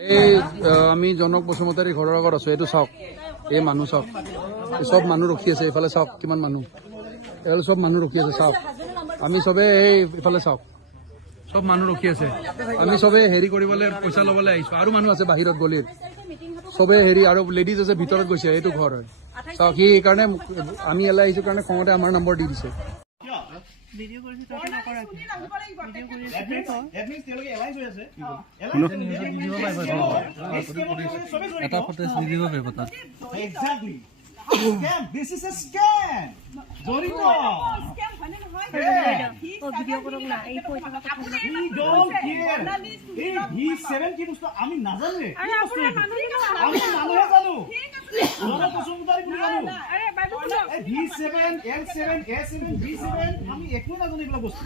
এই আমি জনক বসুমতাৰী ঘৰৰ আগত আছো। এইটো চাওক, এই মানুহ চাওক, চব মানুহ ৰখি আছে। এইফালে চাওক কিমান মানুহ, এইফালে চব মানুহ ৰখি আছে। চাওক আমি চবে এই ইফালে চাওক, চব মানুহ ৰখি আছে। আমি চবে হেৰি কৰিবলৈ পইচা ল'বলৈ আহিছো। আৰু মানুহ আছে বাহিৰত গলিত, চবে হেৰি আৰু লেডিজ আছে ভিতৰত গৈছে। এইটো ঘৰ হয় চাওক। সি সেইকাৰণে আমি এলাই আহিছো কাৰণে খঙতে আমাৰ নম্বৰ দি দিছে। এটা ফটেজ দি দিব পাৰিব তাত। Scam. This is a scam. Dorito. Video করক না এই পয়সা কথা বললে We don't care. এই V7 কি বস্তু আমি নাজানো রে। আরে আপনারা মানুষ না আমি মানুহে জানো। জনক বসুমতাৰী বুলি জানো। আরে বাইবল এই V7, L7, A7, V7 আমি একো নাজানো এইবিলাক বস্তু।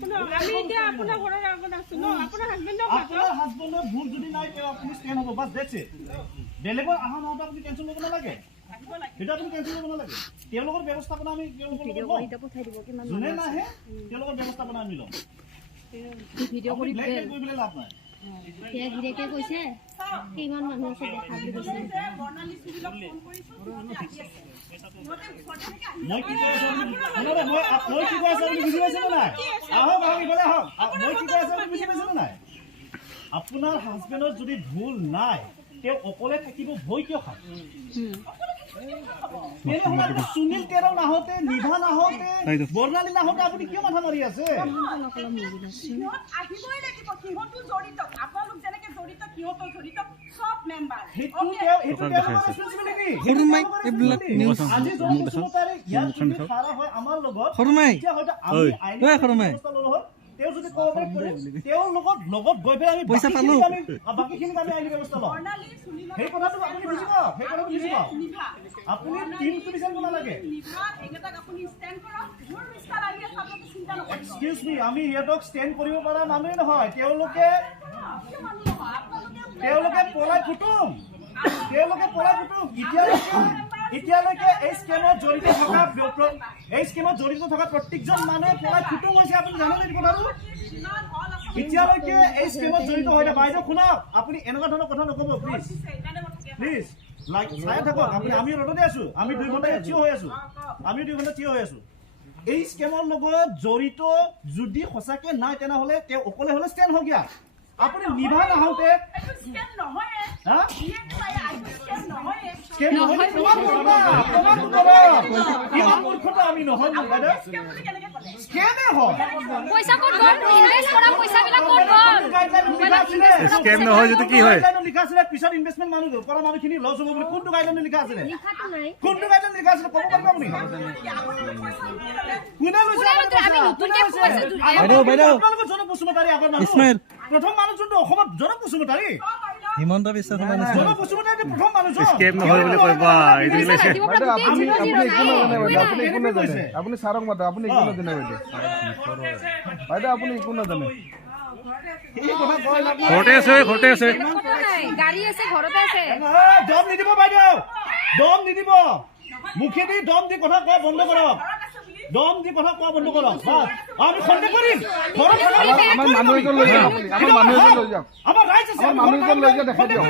শুনো আমি এতিয়া আপোনাৰ ঘৰৰ আগত আছো ন, আপোনাৰ হাজবেণ্ডক আপোনাৰ হাজবেণ্ডৰ ভুল যদি নাই তেওঁ আপুনি স্টেন হ'ব, বাস দ্যাটস ইট। বেলেগৰ আহা নহওঁতে আপুনি টেনশ্যন ল'ব নালাগে। এটা আপুনি টেনশ্যন ল'ব নালাগে। তেওঁলোকৰ ব্যৱস্থাপনা আমি তেওঁলোকৰ লগত লওঁ। পঠাই দিব কিমান যোনে নাহে তেওঁলোকৰ ব্যৱস্থাপনা আমি লওঁ। ভিডিও কৰি ব্লেকমেইল কৰিবলৈ লাভ নাই। এতিয়া গিৰেকে কৈছে কিমান মানুহ আছে দেখা বুলি কৈছে। মই কি কৈ আছো মই কি কৈ আছো আপুনি বুজি পাইছে নে নাই? আহক আহক ইফালে আহক। মই কি কৈ আছো আপুনি বুজি পাইছে নে নাই? আপোনাৰ হাজবেণ্ডৰ যদি ভুল নাই তেওঁ অকলে থাকিব ভয় কিয় খায়? সুনীল কেৰ নাহোঁতে, নিভা নাহোঁতে, বৰ্ণালী নাহোঁতে আপুনি কিয় মাথা মাৰি আছে? আহিবই লাগিব, সিহঁতো জড়িত, আপোনালোক যেনেকে জড়িত সিহঁতো জড়িত, চব মেম্বাৰ। আজি জনবসুমতাৰী ইয়াত যদি খাৰা হয় আমাৰ লগত, তেতিয়া হয়তো আমি আইনী ব্যৱস্থা ল'লো হয়। তেওঁ যদি কোঅপাৰেট কৰে তেওঁৰ লগত গৈ পেলাই আমি বাকীখিনিক আমি আইনী ব্যৱস্থা ল'ম। সেই কথাটো আপুনি বুজিব, সেই কথাটো বুজিব। আপুনি টিমটো বিচাৰিব নালাগে। এক্সকিউজ মি, আমি সিহঁতক ষ্টেণ্ড কৰিব পৰা মানুহে নহয়। তেওঁলোকে পলাই ফুটুম, এতিয়ালৈকে এই স্কেমত জড়িত থকা প্ৰত্যেকজন মানুহে পলাই ফুটুম হৈছে। আপুনি জানে নেকি কথাটো? এতিয়ালৈকে এই স্কেমত জড়িত হৈ থাকে। বাইদেউ শুনক, আপুনি এনেকুৱা ধৰণৰ কথা নক'ব প্লিজ, প্লিজ। লাইক চাই থাকক আপুনি। আমি ৰ'দতে আছো, আমি 2 ঘণ্টা থিয় হৈ আছো। এই স্কেমৰ লগত জড়িত যদি সঁচাকে নাই তেনেহ'লে তেওঁ অকলে হ'লে ষ্টেণ্ড হওক। ইয়াত আপুনি নিভা নাহোঁতে আমি নহয় পইচা ক'ত গ'ল? ইনভেষ্ট কৰা পইচাবিলাক ক'ত গ'ল? স্কেম নহয় যদি কি হয়? লিখা আছিলে পিছত ইনভেষ্টমেণ্ট মানুহ কৰা মানুহখিনি লছ হ'ব বুলি। কোনটো গাইডলাইন লিখা আছিলে? লিখাটো নাই। কোনটো গাইডলাইন লিখা আছিলে ক'ব পাৰিব আপুনি? কোনে লৈছে? আমি নতুনকে কৈছো আপোনালোকৰ জনক বসুমতাৰী আগৰ মানুহ। প্ৰথম মানুহ যোনটো অসমত জনক বসুমতাৰী। হিমন্ত বিশ্ব শৰ্মা জনক বসুমতাৰী প্ৰথম মানুহজন। স্কেম নহয় বুলি কয় বা এইটো আপুনি ছাৰক মাতে, আপুনি একো নাজানে বাইদেউ, আপুনি একো নাজানে। ঘৰতে আছে গাড়ী আছে, ঘৰতে আছে। দম নিদিব বাইদেউ, দম নিদিব। মুখেদি দম দি কথা কোৱা বন্ধ কৰক। দম দি কথা কোৱা বন্ধ কৰক। আমি সন্দেহ কৰিম। আমাৰ মানুহ এজন লৈ যাওক, আমাৰ মানুহ এজন লৈ যাওক, আমাৰ ৰাইজ আছে, আমাৰ মানুহ এজন লৈ যাওক, দেখাই দিয়ক।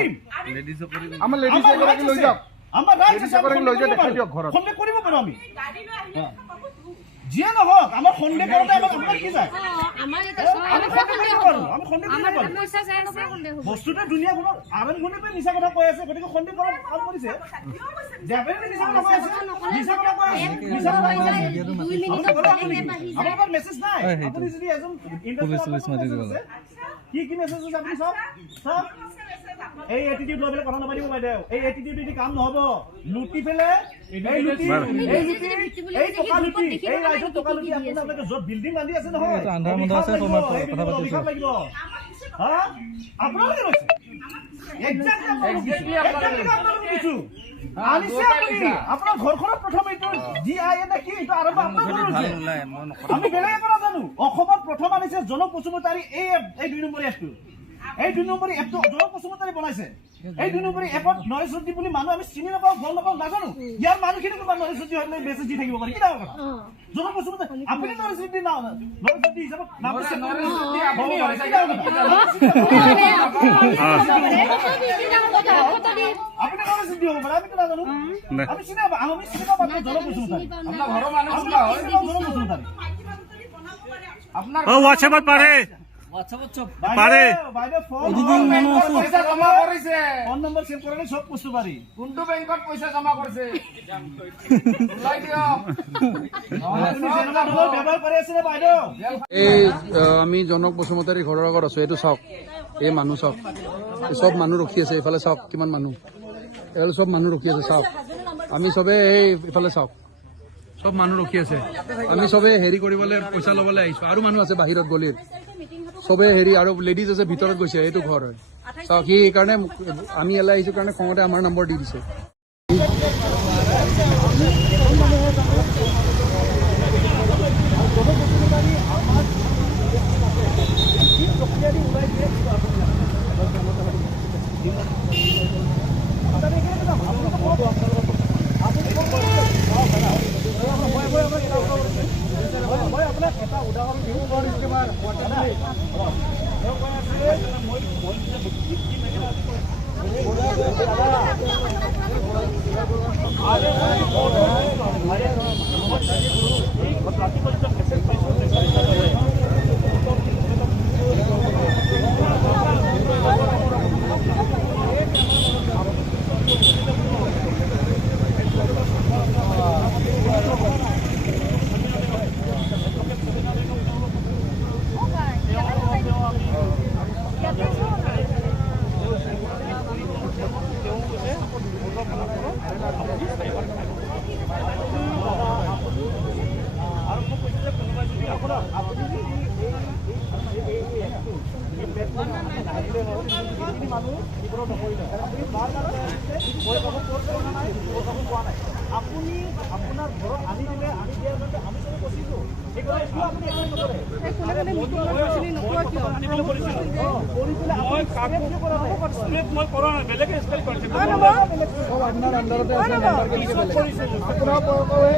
আমাৰ লেডিজ এগৰাকী লৈ যাওক, আমাৰ ৰাইজ আছে, লৈ যাওক, দেখাই দিয়ক ঘৰত। সন্দেহ কৰিব পাৰো আমি। যিয়ে নহওক আমাৰ সন্দেহ কৰোঁতে আমাৰ কি যায়? আমাৰ এটা আমি সন্দেহ কৰিব পাৰো, আমি সন্দেহ কৰিব পাৰো। পইচা চাই নপৰে সন্দেহ হ'ব। বস্তুটো দুনিয়াখনত আৰম্ভণিৰ পৰা মিছা কথা কৈ আছে, গতিকে সন্দেহ কৰাৰ কাম কৰিছে। ডেফিনেটলি মিছা কথা কৈ আছে, মিছা কথা কৈ আছে, মিছা কথা কৈ আছে। 2 মিনিটত আপোনাৰ মেছেজ নাই। আপুনি যদি এজন কি মেছেজ আছে আপুনি চাওক। এই এটিটিউড লৈ পেলাই কথা নাপাতিব বাইদেউ। এই এটিটিউড এটি কাম নহ'ব। লুটি পেলাই এই টকা লুটি, এই ৰাইজৰ টকা লুটি আপোনালোকে য'ত বিল্ডিং বান্ধি আছে নহয়, অভিশাপ লাগিব। আপোনালোকে লৈছে আপোনাৰ ঘৰখনত প্ৰথম এইটো GIA নে কি এইটো আৰম্ভ আমি বেলেগ একো নাজানো। অসমত প্ৰথম আনিছে জনক বসুমতাৰী এই 2 নম্বৰ এপটো। এই 2 নম্বৰী এপটো জনক বসুমতাৰী বনাইছে এই 2 নম্বৰী এপত নৰেশ ৰুদ্দি বুলি মানুহ আমি চিনি নাপাওঁ গম নাপাওঁ নাজানো ইয়াৰ মানুহখিনি তোমাৰ নৰেশ ৰুদ্দি হৈ মেছেজ দি থাকিব পাৰি কি ডাঙৰ কথা জনক বসুমতাৰী আপুনি নৰেশ ৰুদ্দি নাম নৰেশ ৰুদ্দি হিচাপত নাম আছে নৰেশ ৰুদ্দি আপুনি কি ডাঙৰ কথা আপুনি নৰেশ ৰুদ্দি হ'ব পাৰে আমি কি নাজানো আমি চিনি নাপাওঁ জনক বসুমতাৰী আপোনাৰ ঘৰৰ মানুহ জনক বসুমতাৰী আপনাৰ হোয়াটসঅ্যাপত পাৰে পাৰে বাইৰে ফোন পইচা জমা কৰিছে ফোন নম্বৰ সেভ কৰিলে সব বস্তু পাৰি কোনটো বেংকত পইচা জমা কৰিছে ওলাই দিয়ক আপুনি যেনেকুৱা ধৰণৰ ব্যৱহাৰ কৰি আছে নে বাইদেউ এই আমি জনক বসুমতাৰী ঘৰৰ আগত আছো এইটো চাওক এই মানুহ চাওক এই চব মানুহ ৰখি আছে এইফালে চাওক কিমান মানুহ এফালে চব মানুহ ৰখি আছে চাওক আমি চবে এই ইফালে চাওক চব মানুহ ৰখি আছে আমি চবে হেৰি কৰিবলৈ পইচা ল'বলৈ আহিছো আৰু মানুহ আছে বাহিৰত গলিৰ চবে হেৰি আৰু লেডিজ আছে ভিতৰত গৈছে এইটো ঘৰ হয় চাওক সি সেইকাৰণে আমি এলাই আহিছো কাৰণে খঙতে আমাৰ নম্বৰ দি দিছে আপুনি আপোনাৰ ঘৰত আনি দিলে আনি দিয়াৰ কাৰণে আমি চবে কৈছিলো এইটো আপুনি একো নকৰে মই কৰা নাই বেলেগে স্পেল কৰিছে আপোনাৰ আণ্ডাৰতে আছে নাম্বাৰ কেনেকৈ আপোনাৰ পৰাহে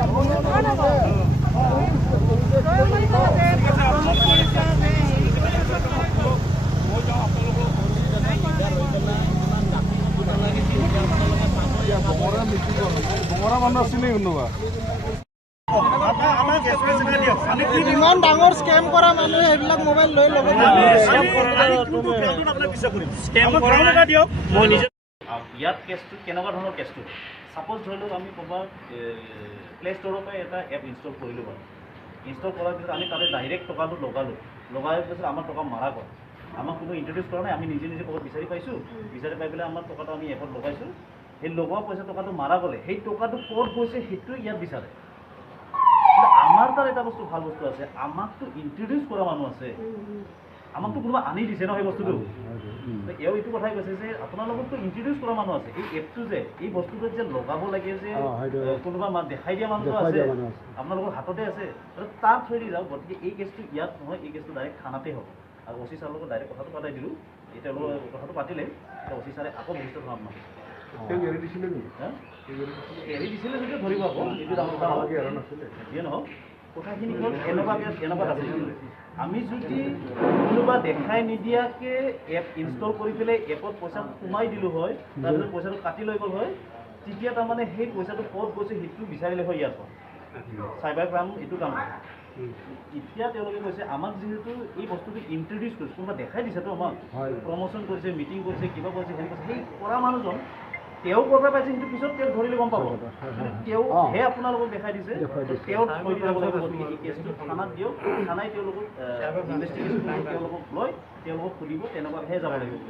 আপোনাৰ পৰা ইমান ডাঙৰ স্কেম কৰা মানুহে এইবিলাক মোবাইল লৈ ল'ব ইয়াত কেছটো কেনেকুৱা ধৰণৰ কেছটো ছাপ'জ ধৰি লওক আমি ক'ৰবাত প্লে ষ্ট'ৰৰ পৰা এটা এপ ইনষ্টল কৰিলোঁ বাৰু ইনষ্টল কৰাৰ পিছত আমি তাতে ডাইৰেক্ট টকাটো লগাই পিছত আমাৰ টকা মাৰা গ'ল আমাক কোনো ইণ্ট্ৰডিউচ কৰা নাই আমি নিজে ক'ৰবাত বিচাৰি পাইছোঁ বিচাৰি পাই পেলাই আমাৰ টকাটো আমি এপত লগাইছোঁ সেই লগোৱা পইচা টকাটো মাৰা গ'লে সেই টকাটো ক'ত গৈছে সেইটো ইয়াত বিচাৰে আমাৰ তাত এটা বস্তু ভাল বস্তু আছে আমাকতো ইণ্ট্ৰডিউচ কৰা মানুহ আছে আমাকতো কোনোবা আনি দিছে ন সেই বস্তুটো এওঁ এইটো কথাই কৈছে যে আপোনাৰ লগততো ইণ্ট্ৰডিউচ কৰা মানুহ আছে এই এপটো যে এই বস্তুটো যে লগাব লাগে যে কোনোবা দেখাই দিয়া মানুহটো আছে আপোনালোকৰ হাততে আছে তাৰ থৈ যাওক গতিকে এই কেছটো ইয়াত নহয় এই কেছটো ডাইৰেক্ট থানাতে হ'ব আৰু অচি ছাৰৰ লগত ডাইৰেক্ট কথাটো পাতাই দিলোঁ এই তেওঁলোকৰ কথাটো পাতিলে অচি ছাৰে আকৌ ভৱিষ্যত থানাত মাতিছে এৰি দিছিলে যদিও ধৰিব আকৌ এইটো ডাঙৰ কথা যিয়ে নহওক কথাখিনি হ'ল এনেকুৱা আছে আমি যদি কোনোবা দেখাই নিদিয়াকৈ এপ ইনষ্টল কৰি পেলাই এপত পইচা সোমাই দিলোঁ হয় তাৰপিছত পইচাটো কাটি লৈ গ'ল হয় তেতিয়া তাৰমানে সেই পইচাটো ক'ত গৈছে সেইটো বিচাৰিলে হয় ইয়াৰ পৰা চাইবাৰ ক্ৰাইম এইটো কাম কৰে এতিয়া তেওঁলোকে কৈছে আমাক যিহেতু এই বস্তুটো ইণ্ট্ৰডিউচ কৰিছে কোনোবা দেখাই দিছেতো আমাক প্ৰমোশ্যন কৰিছে মিটিং কৰিছে কিবা কৰিছে সেনেকৈ সেই কৰা মানুহজন তেওঁ ক'ৰ পৰা পাইছে সেইটো পিছত তেওঁক ধৰিলে গম পাব তেওঁহে আপোনালোকক দেখাই দিছে তেওঁ থৈ দিব লাগিব গতিকে এই কেছটো থানাত দিয়ক থানাই তেওঁলোকক ইনভেষ্টিগেশ্যন তেওঁলোকক লয় তেওঁলোকক সুধিব তেনেকুৱাহে যাব লাগিব